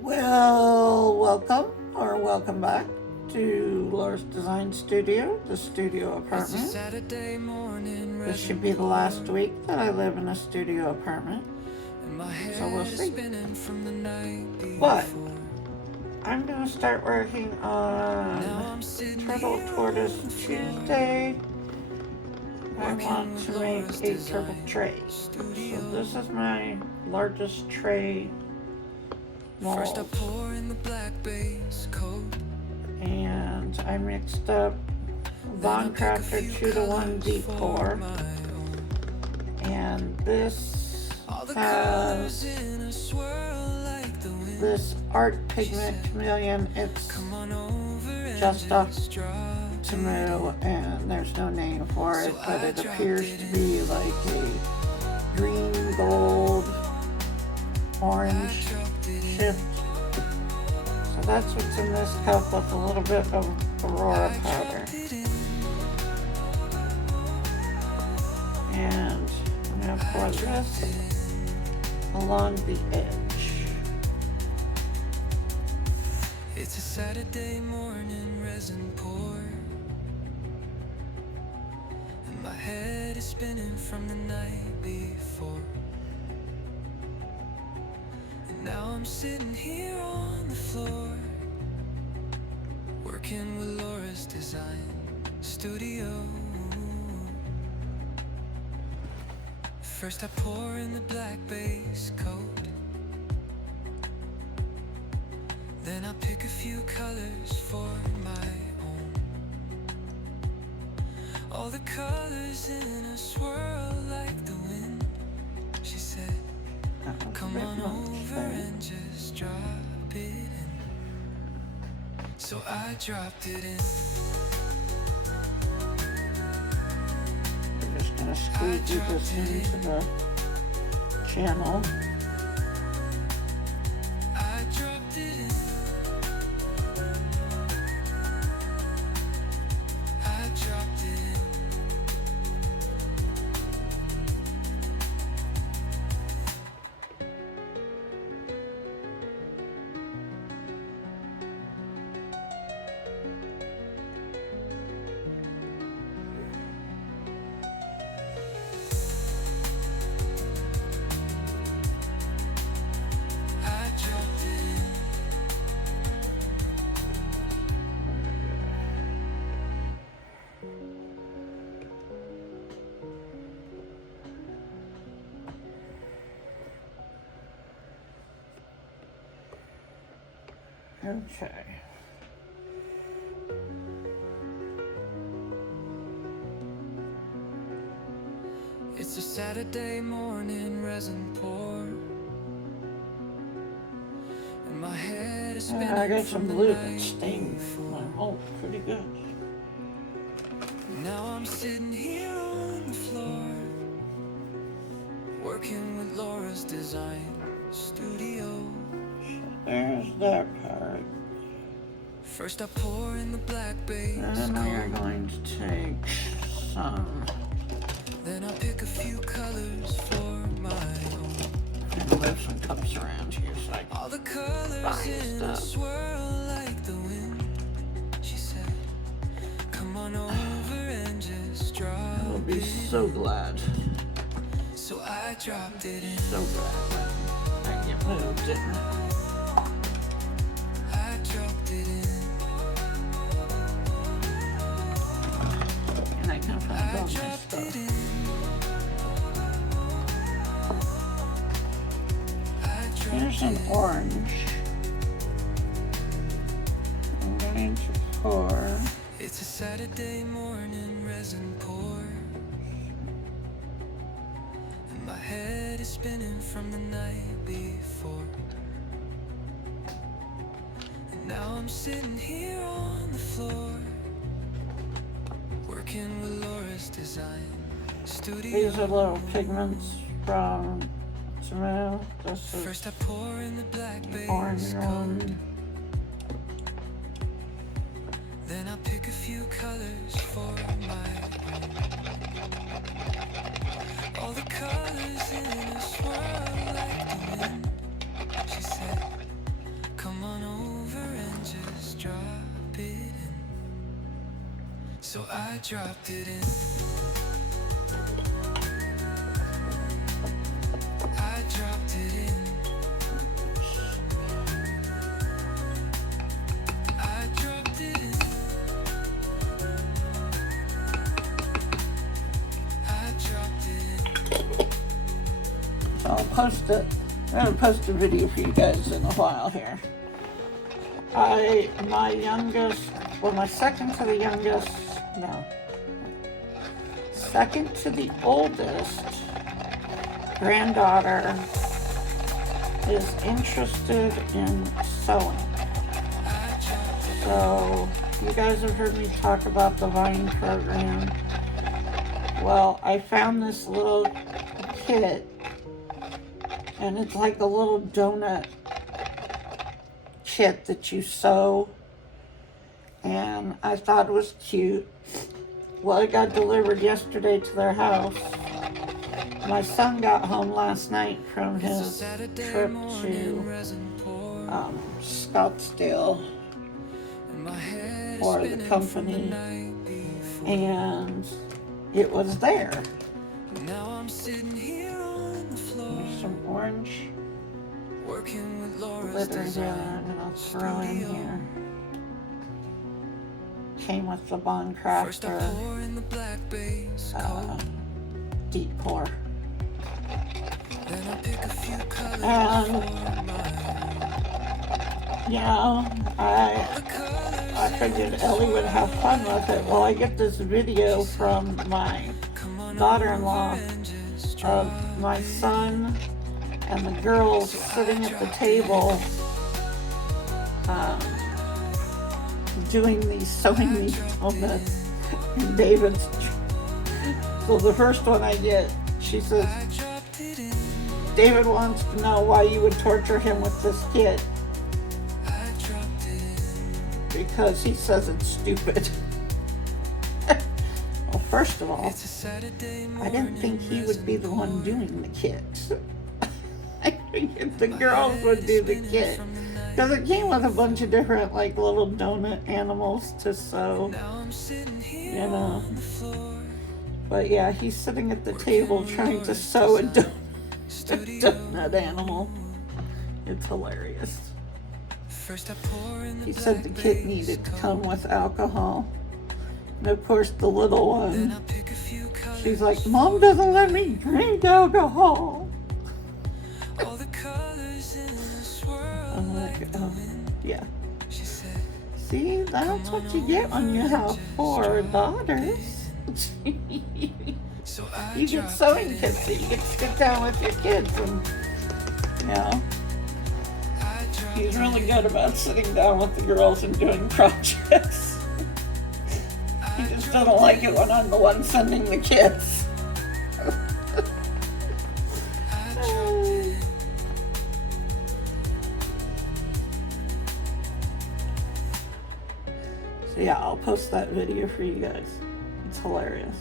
Well, welcome back to Laura's Design Studio, the studio apartment. This should be the last week that I live in a studio apartment, so we'll see. But I'm going to start working on Tortoise Tuesday. I want to make a purple tray. So this is my largest tray mold. First I pour in the black base coat. And I mixed up Von Craftor 2-to-1 decor. And this has this art pigment chameleon. It's just off Tamu, and there's no name for it, but it appears to be like a green, gold, orange shift. So that's what's in this cup with a little bit of Aurora powder. And I'm going to pour this along the edge. It's a Saturday morning resin pour. My head is spinning from the night before. And now I'm sitting here on the floor, working with Laura's Design Studio. First I pour in the black base coat. Then I pick a few colors for my own. All the colors in a swirl like the wind. She said, come on over and just drop it in. So I dropped it in. I'm just gonna squeeze this into the channel. I dropped it in. Okay. It's a Saturday morning resin pour, and my head is spinning. I got some blue that stained my mold pretty good. Now I'm sitting here on the floor, working with Laura's Design Studio. There's that part. First I pour in the black base. And we are going to take some. Then I pick a few colors for my own. I'm gonna move some cups around here so I can all the colors in a swirl like the wind. She said, come on over and just drop it. I'll be so glad. So I dropped it in. So glad I get moved, didn't I? And I can't find all my stuff. Here's an orange. I'm going to pour. It's a Saturday morning resin pour. And my head is spinning from the night before. Now I'm sitting here on the floor, working with Laura's Design Studio. These are little pigments from Tamu. This is first I pour in the black base orange one. Then I pick a few colors for my own. All the colors in a swirl like the wind. She said, So I dropped it in. I dropped it in. I dropped it in. I dropped it in. I'll post it. I'm gonna post a video for you guys in a while here. My youngest, well, my second to the youngest, no, second to the oldest granddaughter is interested in sewing. So you guys have heard me talk about the Vine program. Well, I found this little kit, and it's like a little donut kit that you sew, and I thought it was cute. Well, it got delivered yesterday to their house. My son got home last night from his trip to Scottsdale for the company, and it was there. There's some orange glitter here that I'll throw in here. Came with the Bond Craftor deep pour. And I figured Ellie would have fun with it. Well, I get this video from my daughter-in-law of my son and the girls sitting at the table sewing these donuts in David's. So the first one I get, she says, David wants to know why you would torture him with this kit. Because he says it's stupid. Well, first of all, I didn't think he would be the one doing the kit. I figured the girls would do the kit. Because it came with a bunch of different, like, little donut animals to sew, you know. But yeah, he's sitting at the table trying to sew a donut animal. It's hilarious. He said the kit needed to come with alcohol. And of course, the little one, she's like, Mom doesn't let me drink alcohol. I'm like, oh, yeah. See, that's what you get when you have 4 daughters. You get sewing kits, so you get to sit down with your kids, and, you know, he's really good about sitting down with the girls and doing projects. He just doesn't like it when I'm the one sending the kids. So yeah, I'll post that video for you guys. It's hilarious.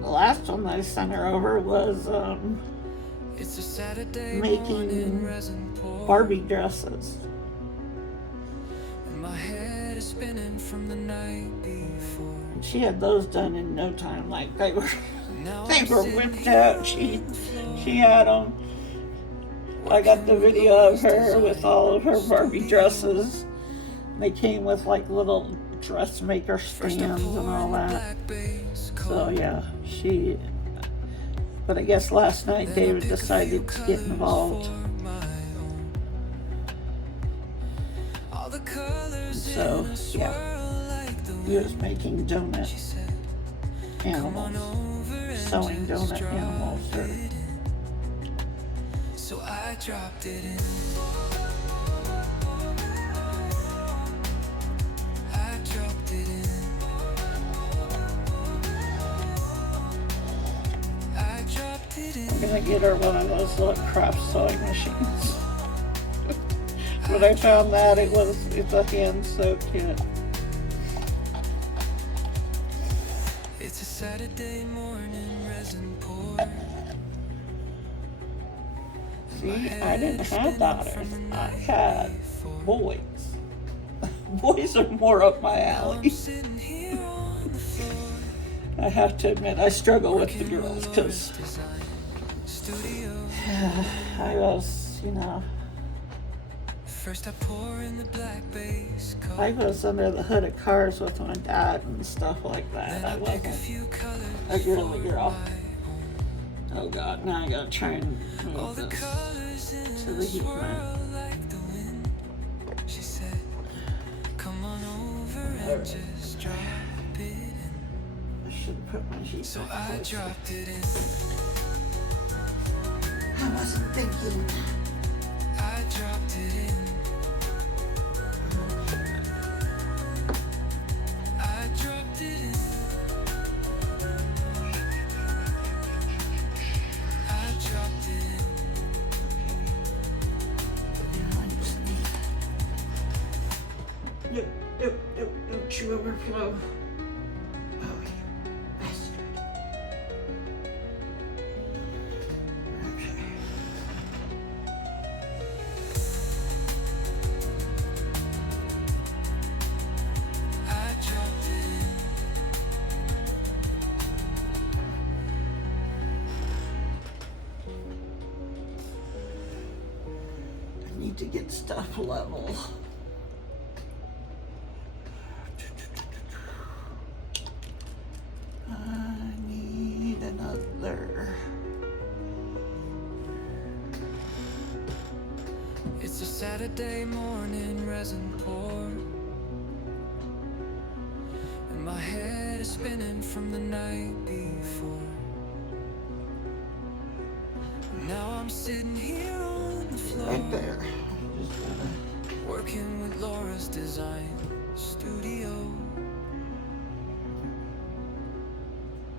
The last one that I sent her over was making Barbie dresses. And she had those done in no time. Like they were whipped out. She had them. I got the video of her with all of her Barbie dresses. They came with like little dressmaker stands and all that. So yeah, but I guess last night David decided to get involved. So yeah, he was making donut animals, sewing donut animals. So I dropped it in. it in. I dropped it in. I'm gonna get her one of those little craft sewing machines. When I found that, it's a hand sew kit. It's a Saturday morning, resin pour. See, I didn't have daughters. I had boys. Boys are more up my alley. Sitting here on the floor. I have to admit, I struggle with the girls because I was, you know, First I pour in the black base coat. I was under the hood of cars with my dad and stuff like that. I Pick a wasn't few colors a girly for girl. my own. Oh God, now I gotta try and All move the this colors in to the a heat swirl mat. like the wind. She said, come on over and just drop it in. I should put my sheet So back I closer. dropped it in. I wasn't thinking. I dropped it in. I dropped it in. I dropped it in. Now I just need. Don't you overflow. Oh, you bastard. Okay. I dropped it in. I need to get stuff level. I need another. It's a Saturday morning, resin pour, and my head is spinning from the night before. Now I'm sitting here on the floor, Right there. Just gotta. working with Laura's design studio.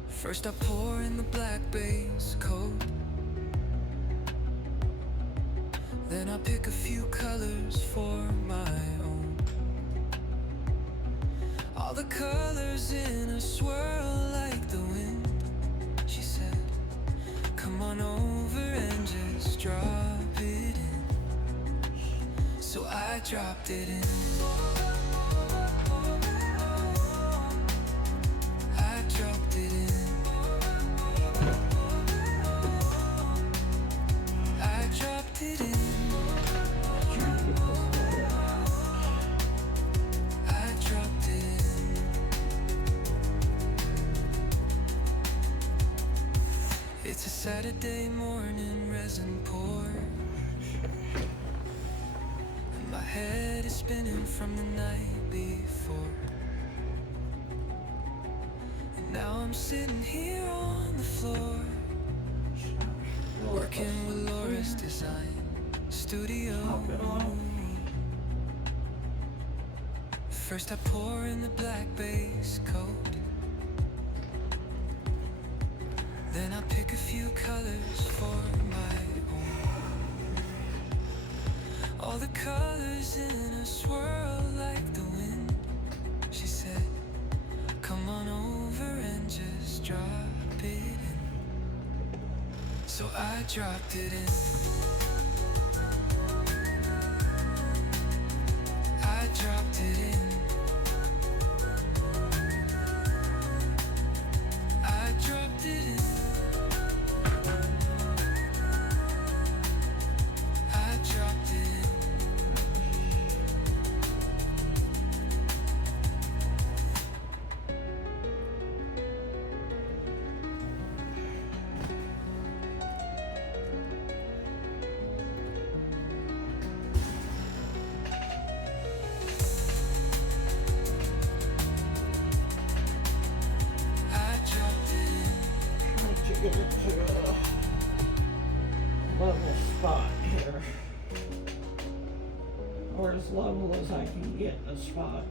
First I pour in the black base coat, then I pick a few colors for my own. All the colors in a swirl like the wind. She said, come on over and just drop it in. So I dropped it in. I dropped it in. I dropped it in. I dropped it in. It's a Saturday morning, resin pour, and my head is spinning from the night before. And now I'm sitting here on the floor, working with Laura's design studio. First I pour in the black base coat, then I pick a few colors for my own. All the colors in a swirl like the wind. She said, come on over and just drop it in. So I dropped it in. I dropped it in. I dropped it in. I dropped it in. I dropped it in. Trying to get it to a level spot here. Or as level as I can get a spot.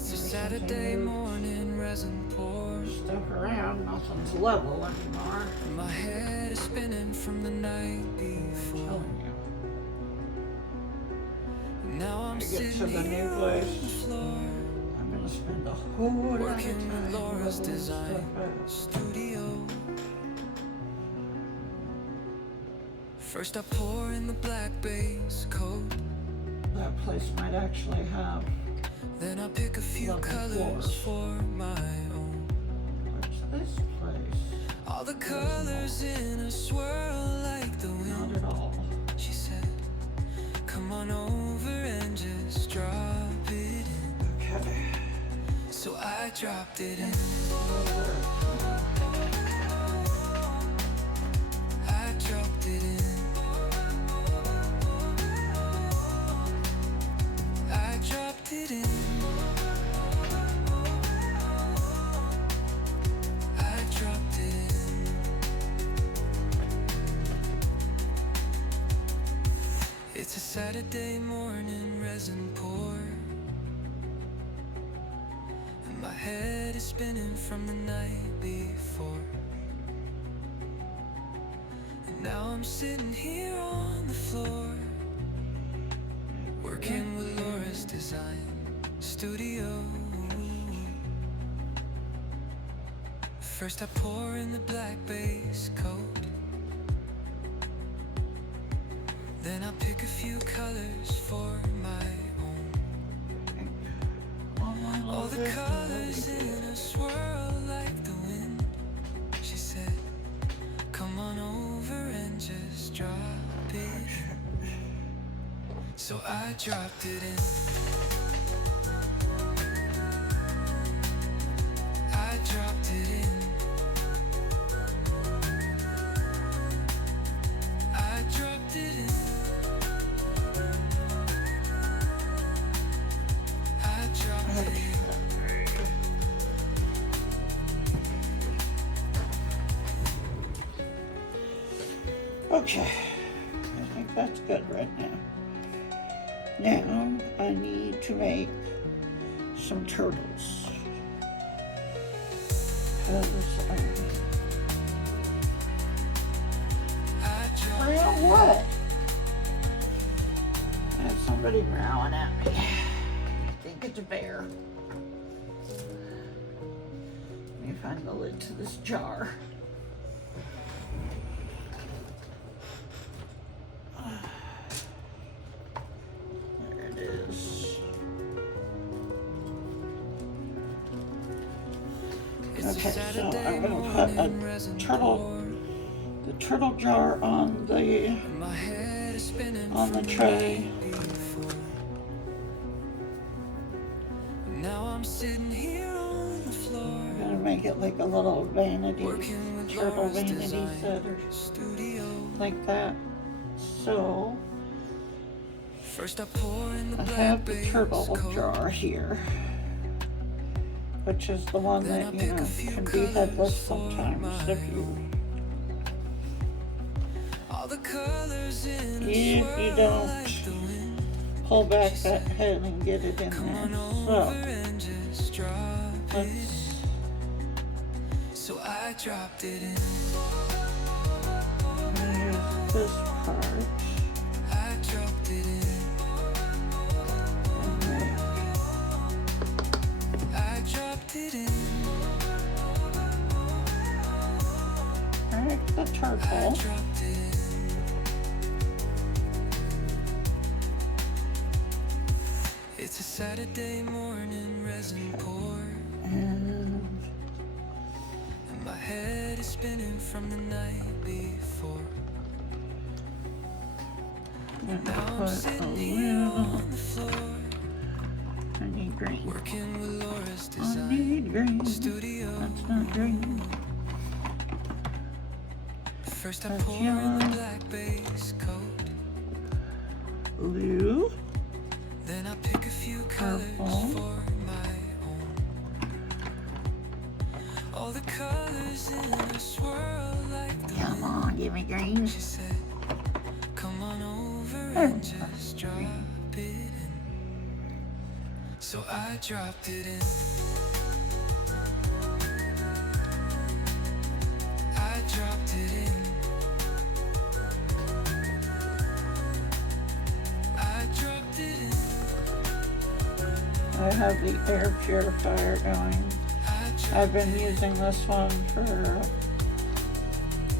It's a Saturday morning, resin pour. Stuff around, nothing's level anymore. My head is spinning from the night before. Now I'm sitting to the new here place. on the floor, I'm gonna spend a whole lot of working time with Laura's leveling design stuff out. studio. First I pour in the black base coat, That place might actually have. then I pick a few Level colors floors. for my own. What's this place? All the colors in a swirl like the Not wind. at all. She said, come on over and just drop it in. Okay. So I dropped it in. I dropped it in. I dropped it in. I dropped it in. It's a Saturday morning, resin pour, and my head is spinning from the night before. And now I'm sitting here on the floor, working with Laura's design studio. First I pour in the black base coat, then I pick a few colors for my own. All the colors in a swirl like the wind. She said, come on over and just drop it. So I dropped it in. I dropped it in. I dropped it in. I dropped it in. Okay. I think that's good right now. Now I need to make some turtles. Real what? I have somebody growling at me. I think it's a bear. Let me find the lid to this jar. There it is. Okay, so I'm going to put a turtle jar on the tray. Now I'm sitting here on the floor, I'm going to make it like a little vanity, working with turtle Laura's vanity design set or studio. like that. So First I pour in the I black have the base turtle coat, jar here, which is the one then I that, you pick know, a few can be headless colors for sometimes my if you all the colors in a If you swirl don't like the wind. pull back that head and get it in Come there. on over So and just drop it. let's So I dropped it in. use this part I dropped it in. and I dropped it in. make the I turtle. dropped it in. It's a Saturday morning, resin pour, And and my head is spinning from the night before. I'm Now I'm gonna sitting put a here little, on the floor, I need green. working with Laura's I design need green. studio. That's not green. First I That's pour in the yellow. black base coat, Blue. then I pick a few colors Purple. for my own. All the colors in a swirl like the Come wind. on, give me green. She said, come on over Oh, and just drop it in. So I dropped it in. I dropped it in. I dropped it in. I have the air purifier going. I've been using this one for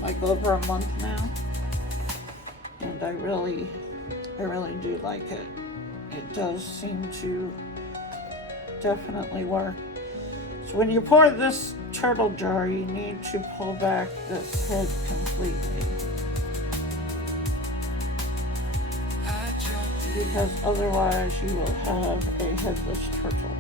like over a month now, and I really do like it. It does seem to definitely work. So when you pour this turtle jar, you need to pull back this head completely, because otherwise you will have a headless turtle.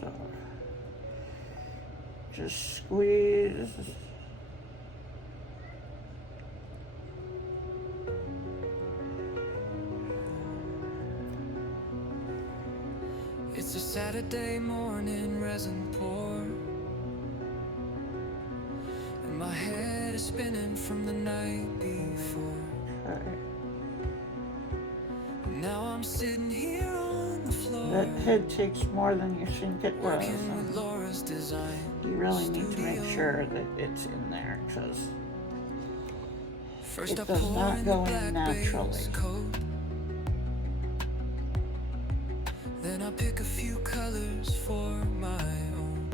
So just squeeze. It's a Saturday morning, resin pour, and my head is spinning from the night before. Okay. Now I'm sitting here on the floor. That head takes more than you think it was. Working with Laura's design. You really need to make sure that it's in there, because First it I does pour not in go the in black naturally. base coat. Then I pick a few colors for my own.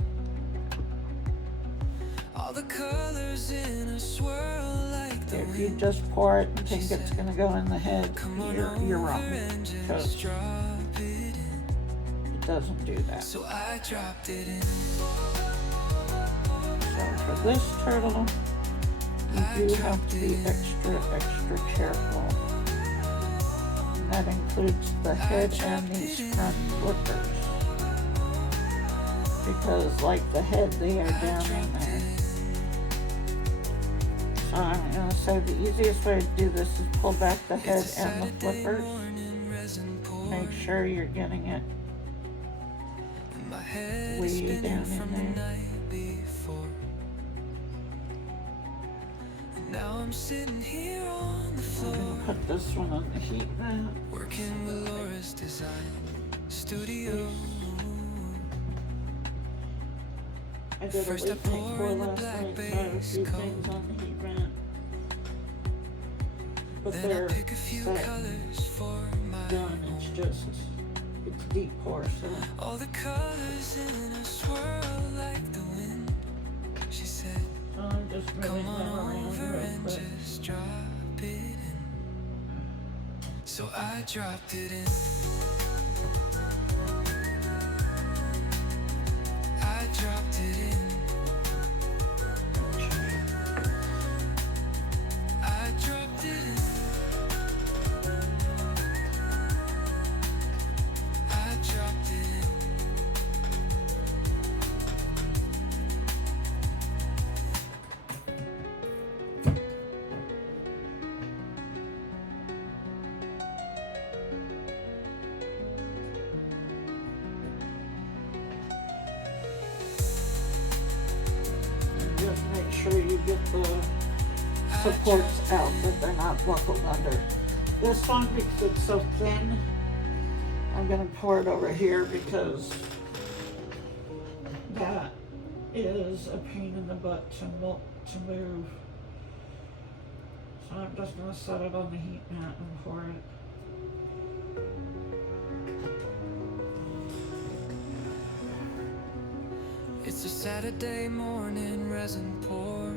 All the colors in a swirl like the If you wind. just pour it and think it's going to go in the head, you're wrong, because Drop it in. it doesn't do that. So I dropped it in. So for this turtle, you do have to be extra careful. That includes the head and these front flippers, because like the head, they are down in there. So I'm going to say the easiest way to do this is pull back the head and the flippers. Make sure you're getting it way down in there. Now I'm sitting here on the floor. I'm going to put this one on the heat mat. Working with Laura's design studio. I did a First I week pour before in the last black night, so I have a base few coat. things on the heat mat. But Then I they're pick a few set, colors for my done. It's just, it's deep pour, so all the colors in a swirl like the wind. She said, I'm just moving come them on around over real and quick. just drop it in. So I dropped it in. I dropped it in. I dropped it in. I dropped it in. And just make sure you get the supports out, that they're not buckled under. This one, because it's so thin, I'm going to pour it over here, because that is a pain in the butt to move. So I'm just going to set it on the heat mat and pour it. It's a Saturday morning, resin pour,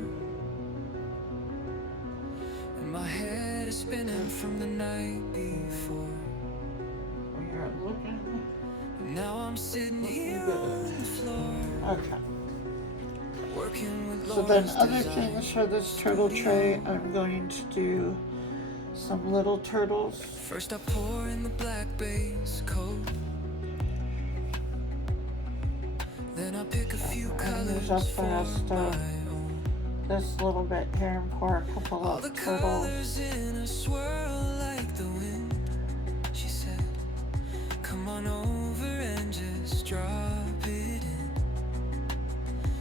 and my head is spinning from the night before. We are looking Now I'm sitting here good. on the floor, Okay. working with So then Laura's other design. things for this turtle tray, I'm going to do some little turtles. First I pour in the black base coat. Then I pick a few And use colors up for fast my own. this little bit here and pour a couple All the of turtles. colors in a swirl like the wind. She said, come on over and just drop it in.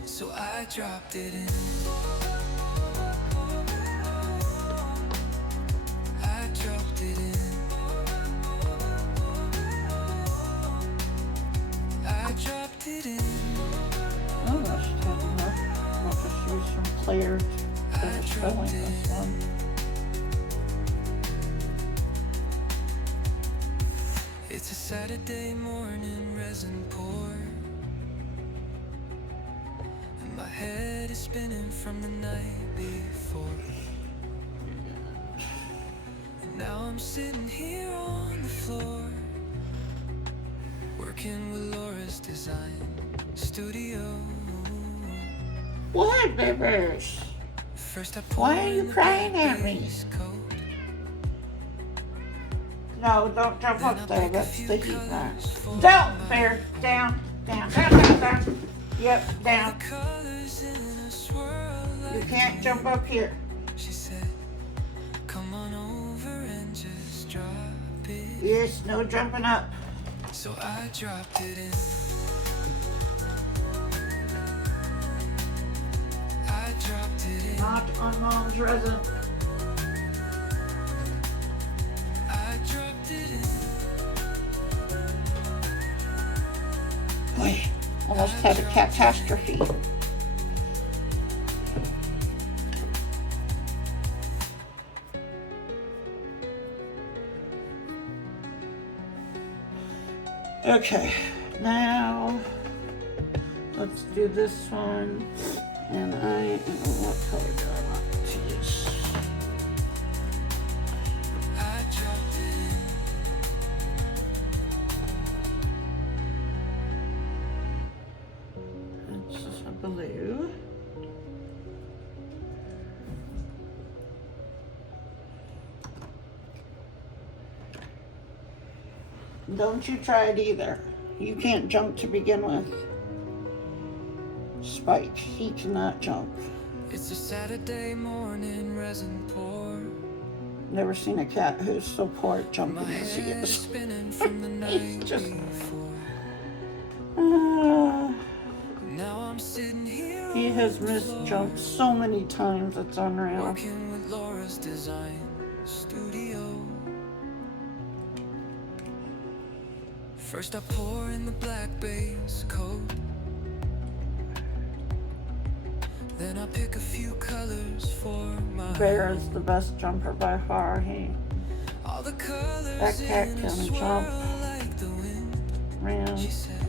So I dropped it in. clear finish filling this one. It's a Saturday morning, resin pour, and my head is spinning from the night before. And now I'm sitting here on the floor, working with Laura's design studio. What, babies? First I Why are you crying at me? No, don't jump up there. That's the heat mat. Don't, Bear. Down, down, down, down, down. Yep, down. You can't jump up here. She said, come on over and just drop it. Yes, no jumping up. So I dropped it in. I dropped it in. Not on Mom's resin. I dropped it in. Boy, almost had a catastrophe. Okay, now let's do this one. And what color do I want to use? I dropped it in. It's a blue. Don't you try it either. You can't jump to begin with. Spike, he cannot jump. It's a Saturday morning, resin pour. Never seen a cat who's so poor at jumping My as he head is is. spinning from the He's night just. before. Now I'm sitting here He has on the missed floor, jumps so many times, it's unreal. working with Laura's design studio. First I pour in the black base coat, then I pick a few colors for my Bear is the best jumper by far. all the colors That cat in a can swirl jump. like the wind. Ran. She said,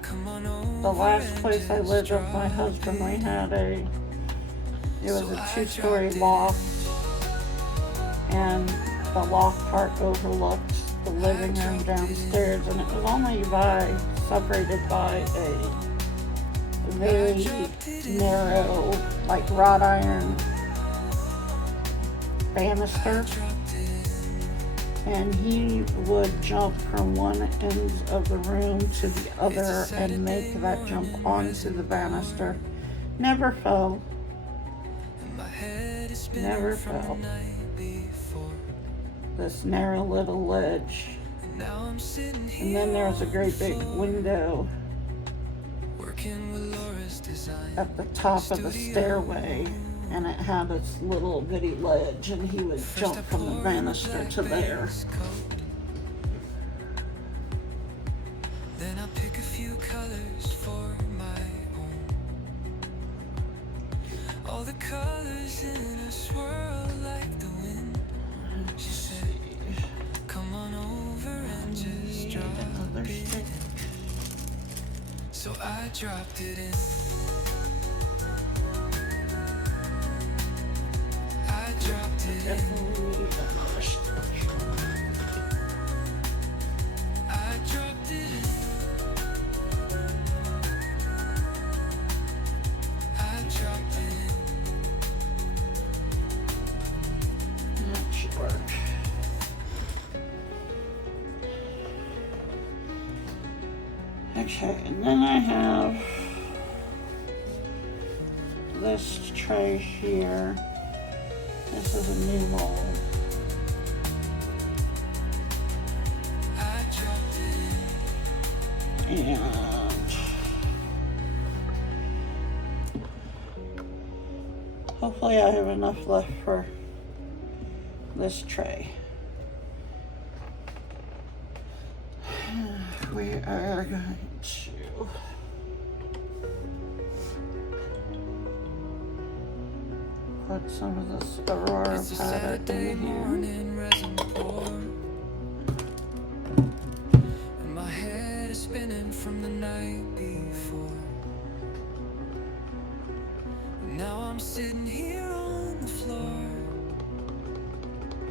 come on over The last and place I just lived with my drop husband, we it. had it was So a I 2-story dropped it. loft, and the loft part overlooked the living room downstairs, and it was only separated by a very narrow, like wrought iron banister, and he would jump from one end of the room to the other and make that jump onto the banister. Never fell. My head is spinning Never from the fell. night before. This narrow little ledge. Now I'm sitting And here then there was a on great the big floor, window working with Laura's design at the top of the stairway, and it had its little bitty ledge, and he would jump from the banister to there. Then I pick a few colors for my own. All the colors in a swirl like the wind. She said, come on over and just drop Another it. stick. So I dropped it in. I dropped it in. Definitely need another stick. I dropped it in. I dropped it in. That should work. Okay, and then I have this tray here. This is a new mold. I dropped it in. And hopefully I have enough left for this tray. We are going to... put some of this Aurora It's a powder Saturday in here. morning, resin pour, and my head is spinning from the night before. Now I'm sitting here on the floor,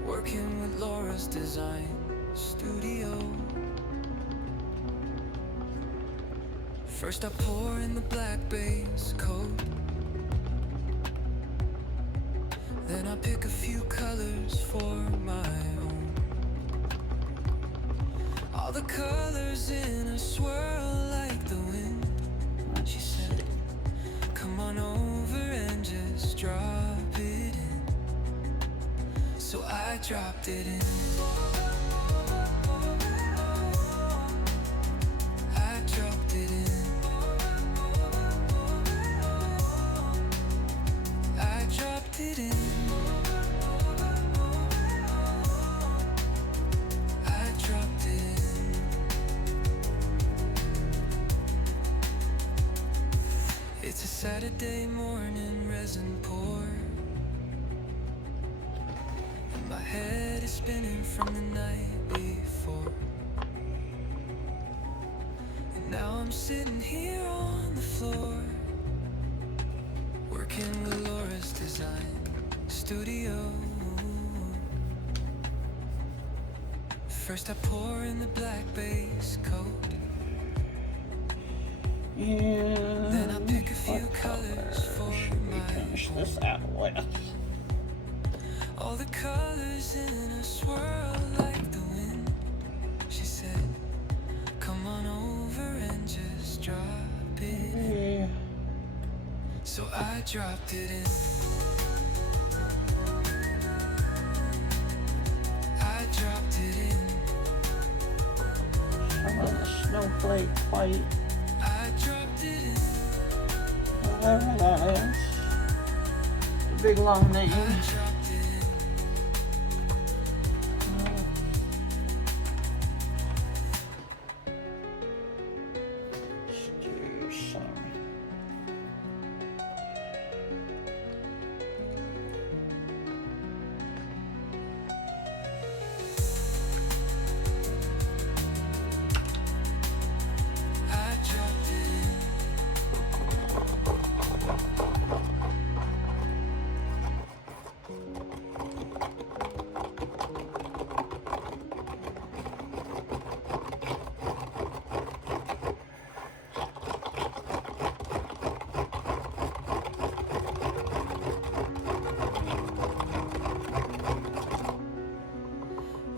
working with Laura's design studio. First I pour in the black base coat, then I pick a few colors for my own. All the colors in a swirl like the wind. She said, come on over and just drop it in. So I dropped it in. I dropped it in. I dropped it in. I dropped it in. It's a Saturday morning, resin pour, and my head is spinning from the night before. And now I'm sitting here on the floor, working with Laura's design studio. First I pour in the black base coat, And then I pick a few what colors for should we my finish this out with? all the colors in a swirl like the wind. She said, come on over and just drop it in. Yeah. So I dropped it in. I dropped it in. Some of the snowflake white, I dropped it in. whatever that is. The big long name. I dropped it in. Stew some. I dropped it in.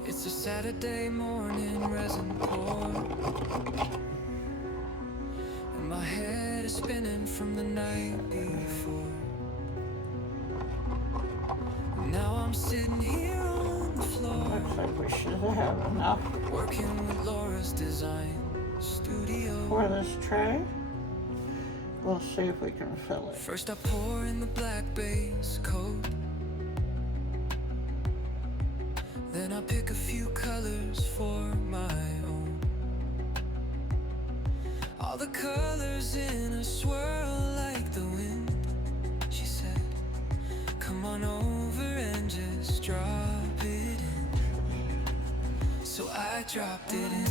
It's a Saturday morning, resin pour, and my head is spinning from the night before. Now I'm sitting here on the floor, Looks like we should have enough working with Laura's design studio. for this tray. We'll see if we can fill it. First I pour in the black base coat, then I pick a few colors for my own. All the colors in a swirl like the wind. She said, come on over and just drop it in. So I dropped it in.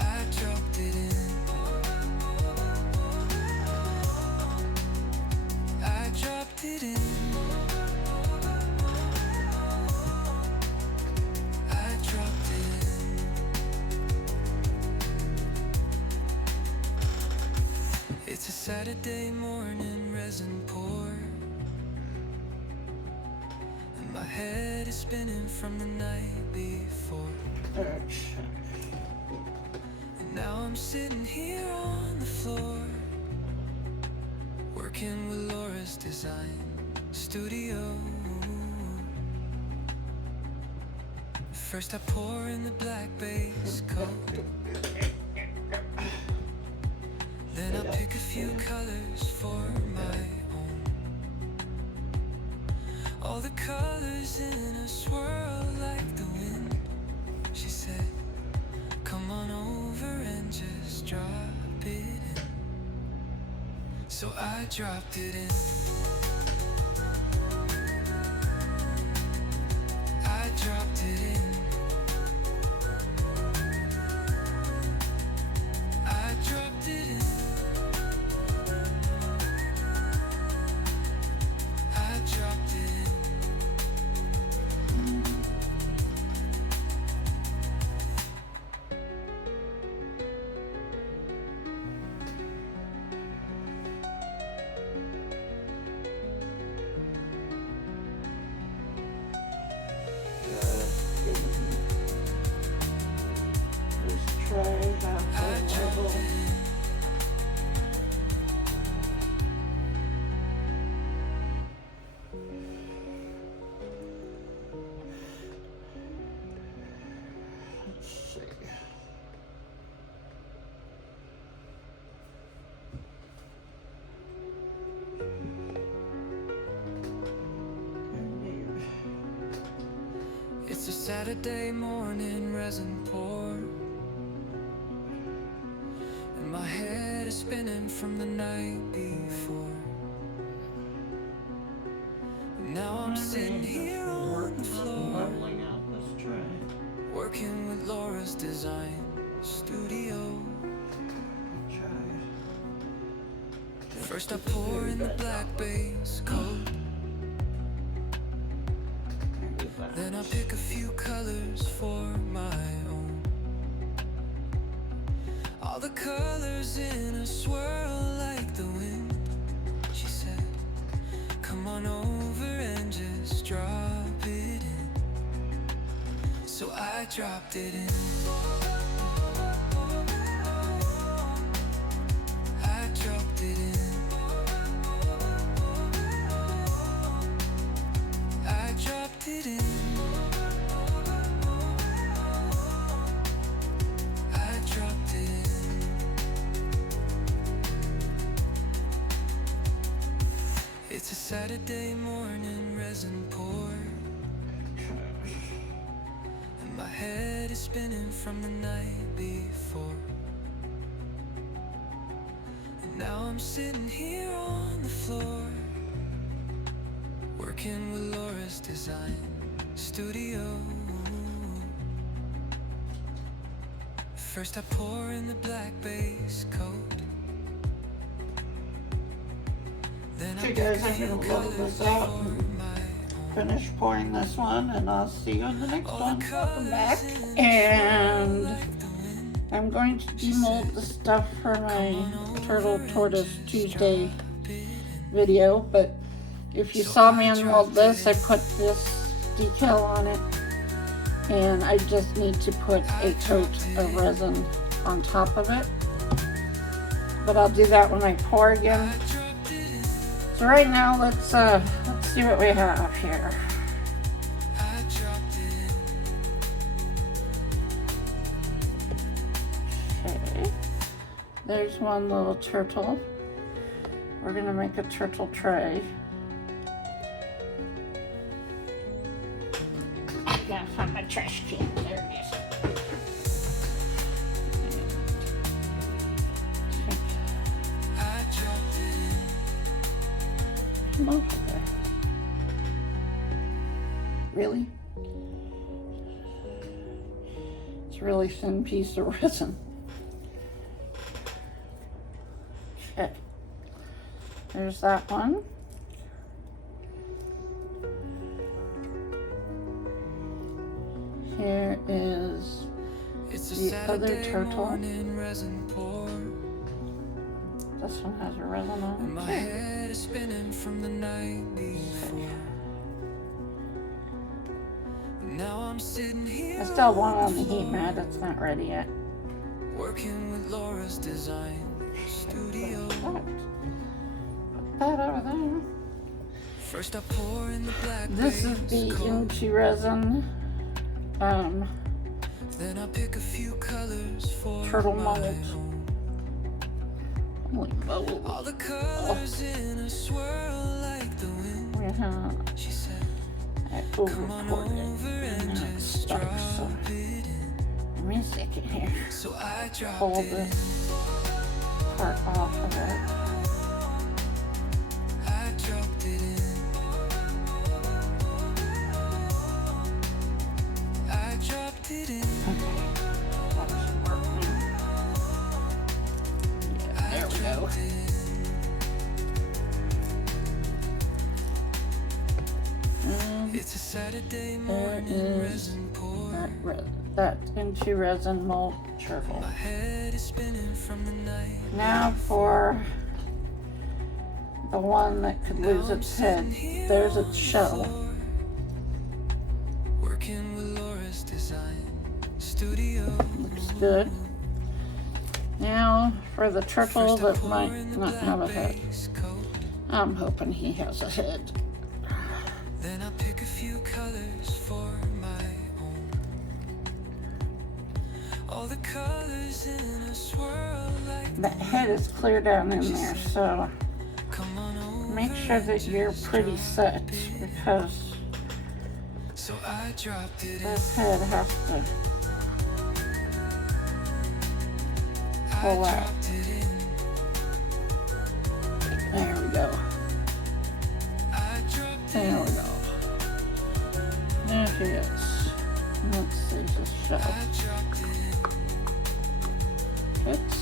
I dropped it in. I dropped it in. I dropped it in. It's a Saturday morning, resin pour, and my head is spinning from the night before. And now I'm sitting here on the floor, working with Laura's design studio. First I pour in the black base coat, then I pick a few colors for my own. All the colors in a swirl like the wind. She said, come on over and just drop it in. So I dropped it in. I dropped it in. I dropped it in. I dropped it in. This tray has a label. Let's see. It's a Saturday morning, resin pour, and my head is spinning from the night before. Now I'm sitting here on the floor, Leveling out this tray. working with Laura's design studio. First I pour in the black base coat, then I pick a few colors for my own. All the colors in a swirl like the wind. She said, come on over and just drop it in. So I dropped it in. I dropped it in. I dropped it in. I dropped it in. It's a Saturday morning, resin pour, and my head is spinning from the night before. And now I'm sitting here on the floor, working with Laura's design studio. First I pour in the black base coat, then I Okay pick guys, a I'm few going to level colors this out for and my own. finish pouring this one, and I'll see you in the next All one. the Welcome back. colors in a swirl And like the wind. I'm going to demold the stuff for my Turtle Tortoise Tuesday video, but if you saw me unmold this, I put this decal on it, and I just need to put a coat of resin on top of it. But I'll do that when I pour again. So right now, let's see what we have here. Okay, there's one little turtle. We're gonna make a turtle tray. I gotta find my trash can. There it is. Come on. Really? It's a really thin piece of resin. Okay. There's that one. Here is the other turtle. This one has a resin on it. My head is spinning from the night before. Now I'm sitting here. I still have one on the heat mat. It's not ready yet. Working with Laura's design studio. Put that over there. First I pour in the black This is the INTORESIN then I pick a few colors for turtle my mold. own. Holy moly. All the colors in a swirl like the wind. We have She said, I come on over-poured over it and and now it's just stuck. drop So it in. give me a second here. So I dropped Pull it in. this part off of it. go. It's a Saturday morning, resin pour. That into resin mold turtle. My head is spinning from the night. Now for the one that could lose its head. There's its shell. Working with Laura's design studio. Looks good. Now for the turtle that might not have a head. I'm hoping he has a head. Then I pick a few colors for my own. All the colors in a swirl like The head is clear down in there, so come on over. make sure that you're pretty set, because So I dropped it in. this head has to pull out. Dropped it in. There we go. I dropped it There we go. There she is. Let's see this shell. I dropped it in. Fits.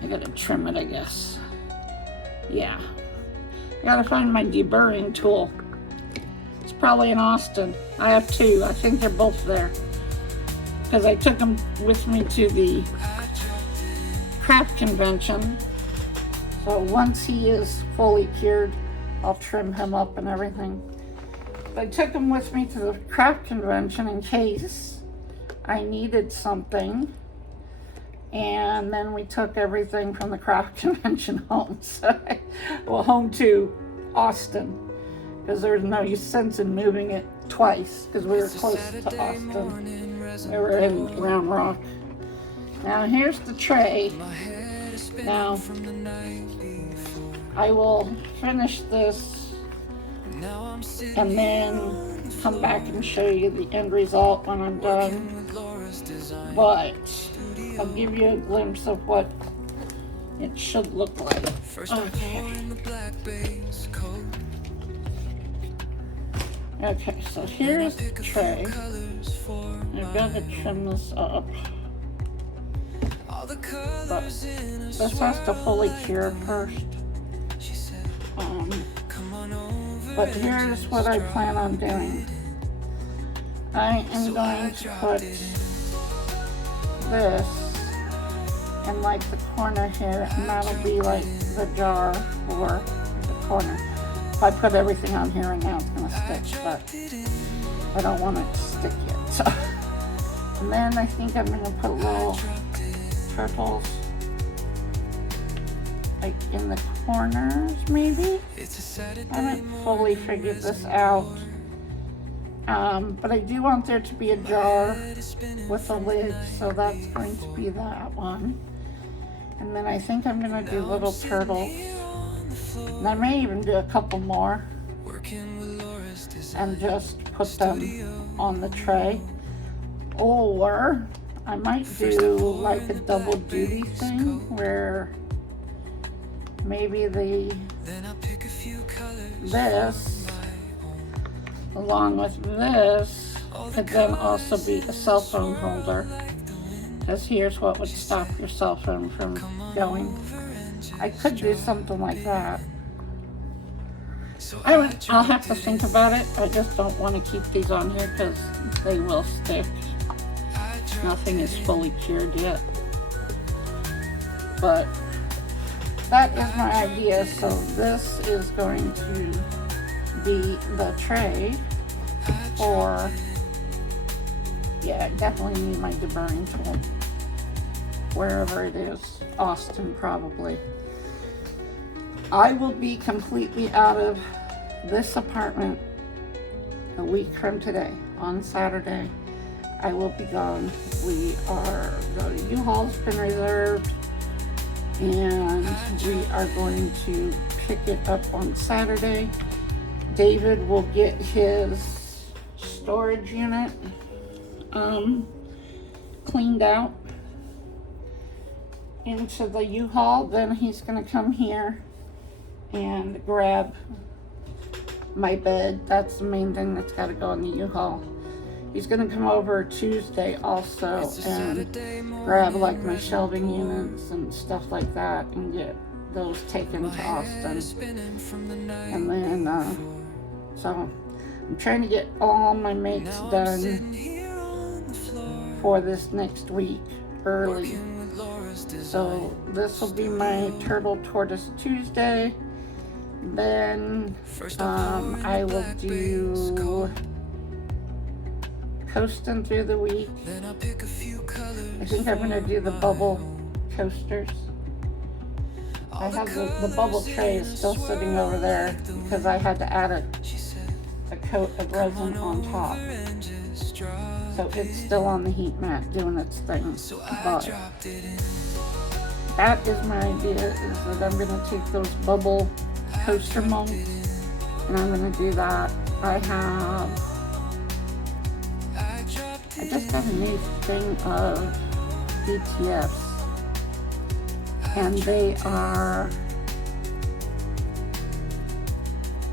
I gotta trim it, I guess. Yeah. I gotta find my deburring tool. It's probably in Austin. I have two. I think they're both there, because I took them with me to the craft convention. So once he is fully cured, I'll trim him up and everything. I took him with me to the craft convention in case I needed something. And then we took everything from the craft convention home. So, well, home to Austin, because there's no sense in moving it twice, because we were close to Austin. We were in Round Rock. Now here's the tray. Now I will finish this and then come back and show you the end result when I'm done. But I'll give you a glimpse of what it should look like. Okay. Okay, so here's the tray. I've got to trim this up. But this has to fully cure first. But here's what I plan on doing. I am going to put this in like the corner here, and that'll be like the jar for the corner. If I put everything on here right now, it's gonna stick, but I don't want it to stick yet. So, and then I think I'm gonna put little turtles like in the corners, maybe. I haven't fully figured this out. But I do want there to be a jar with a lid, so that's going to be that one. And then I think I'm gonna do little turtles. And I may even do a couple more and just put them on the tray. Or I might do like a double duty thing where maybe this along with this could then also be a cell phone holder, because here's what would stop your cell phone from going. I could do something like that. I'll have to think about it. I just don't want to keep these on here because they will stick. Nothing is fully cured yet. But that is my idea. So this is going to be the tray for, yeah, I definitely need my deburring tool. Wherever it is, Austin probably. I will be completely out of this apartment a week from today. On Saturday, I will be gone. The U-Haul's been reserved, and we are going to pick it up on Saturday. David will get his storage unit cleaned out into the U-Haul. Then he's gonna come here and grab my bed. That's the main thing that's got to go in the U-Haul. He's gonna come over Tuesday also and grab like my shelving units and stuff like that and get those taken to Austin. And then, so I'm trying to get all my makes done for this next week early. So this will be my Turtle Tortoise Tuesday. Then I will do coasting through the week. I think I'm gonna do the bubble coasters. I have the bubble tray is still sitting over there because I had to add a coat of resin on top. So it's still on the heat mat doing its thing. But that is my idea, is that I'm gonna take those bubble coaster molds and I'm gonna do that. I just got a new thing of BTS, and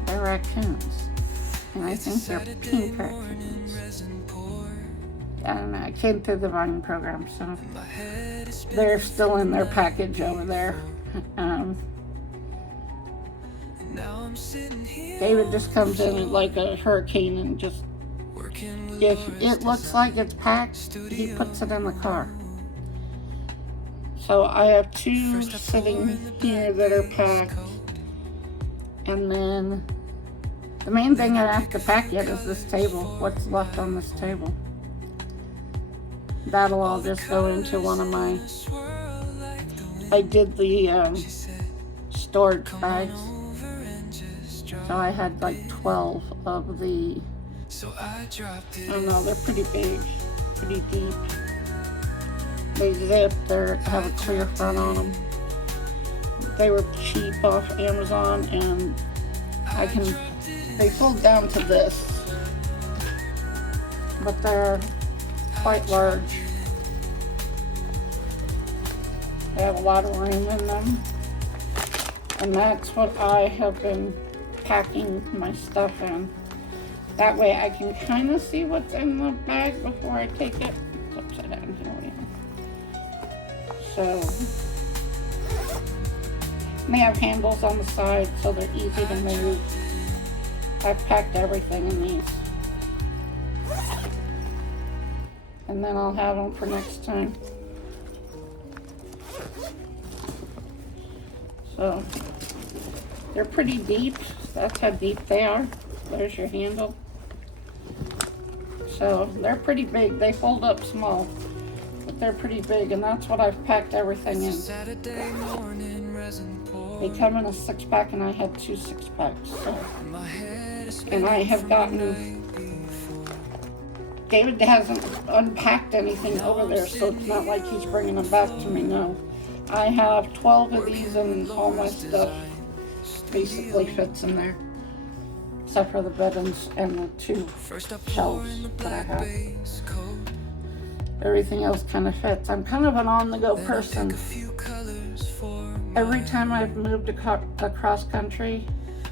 they're raccoons, and I think they're pink raccoons. I don't know, I came through the Vine program, so they're still in their package over there. David just comes in like a hurricane and just, if it looks like it's packed, he puts it in the car. So I have two sitting here that are packed, and then the main thing I have to pack yet is this table, what's left on this table. That'll all just go into one of my, I did the storage bags. So I had like 12 of the, I don't know, they're pretty big, pretty deep. They zip, they have a clear front on them. They were cheap off Amazon, and they fold down to this, but they're quite large. They have a lot of room in them, and that's what I have been packing my stuff in. That way I can kind of see what's in the bag before I take it. It's upside down here. So, they have handles on the side so they're easy to move. I've packed everything in these. And then I'll have them for next time. So, they're pretty deep. That's how deep they are. There's your handle. So they're pretty big. They fold up small, but they're pretty big, and that's what I've packed everything in. They come in a 6-pack, and I had 2 6-packs. So. And I have gotten, David hasn't unpacked anything over there, so it's not like he's bringing them back to me, no. I have 12 of these, and all my stuff basically fits in there, except for the bed and the 2 shelves that I have. Everything else kind of fits. I'm kind of an on-the-go person. Every time I've moved across country,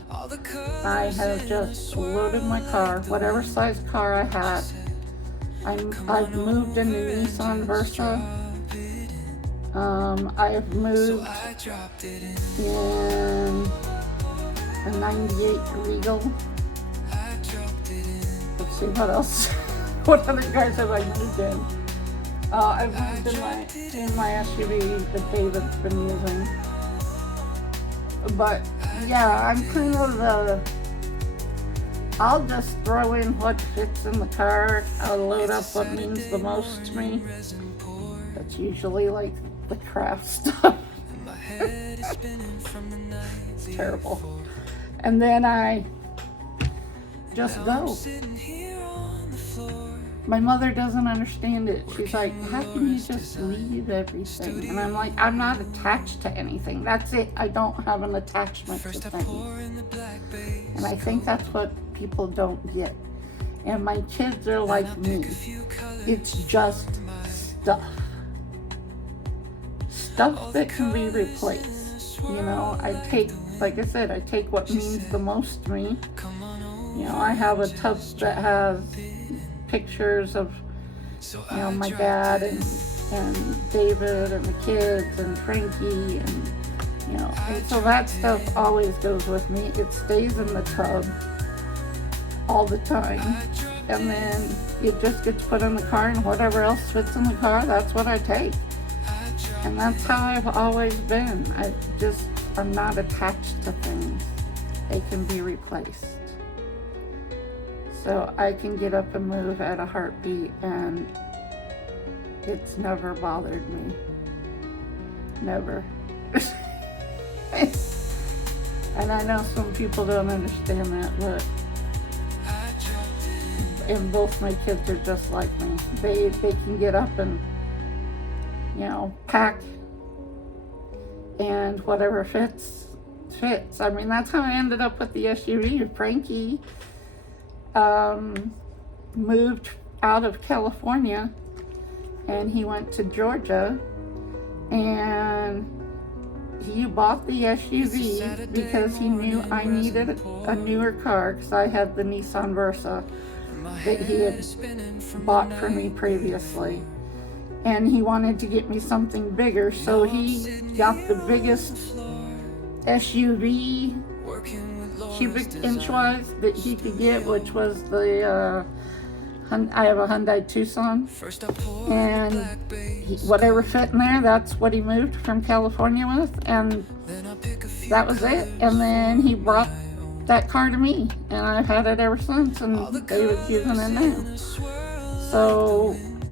I have just loaded my car, whatever size car I had. I've moved in the Nissan Versa. I've moved in a 98 Regal. Let's see what else. What other cars have I moved in? I've moved in my SUV that David's been using. But yeah, I'm kind of I'll just throw in what fits in the car. I'll load up what means the most to me. That's usually like the craft stuff. It's terrible. And then I just go. My mother doesn't understand it. She's like, how can you just leave everything? And I'm like, I'm not attached to anything. That's it. I don't have an attachment to things. And I think that's what people don't get. And my kids are like me. It's just stuff. Stuff that can be replaced. You know, I take, like I said, I take what means the most to me. You know, I have a tub that has pictures of, you know, my dad and David and the kids and Frankie, and you know, and so that stuff always goes with me. It stays in the tub all the time, and then it just gets put in the car, and whatever else fits in the car, that's what I take. And that's how I've always been. I'm not attached to things. They can be replaced. So I can get up and move at a heartbeat, and it's never bothered me. Never. And I know some people don't understand that, but and both my kids are just like me. They can get up and, you know, pack, and whatever fits. I mean, that's how I ended up with the SUV. Frankie moved out of California, and he went to Georgia, and he bought the SUV because he knew I needed a newer car, because I had the Nissan Versa that he had bought for me previously, and he wanted to get me something bigger, so he got the biggest SUV cubic inch wise that he could get, which was the I have a Hyundai Tucson, and whatever fit in there, that's what he moved from California with, and that was it. And then he brought that car to me, and I've had it ever since, and David's using it now. So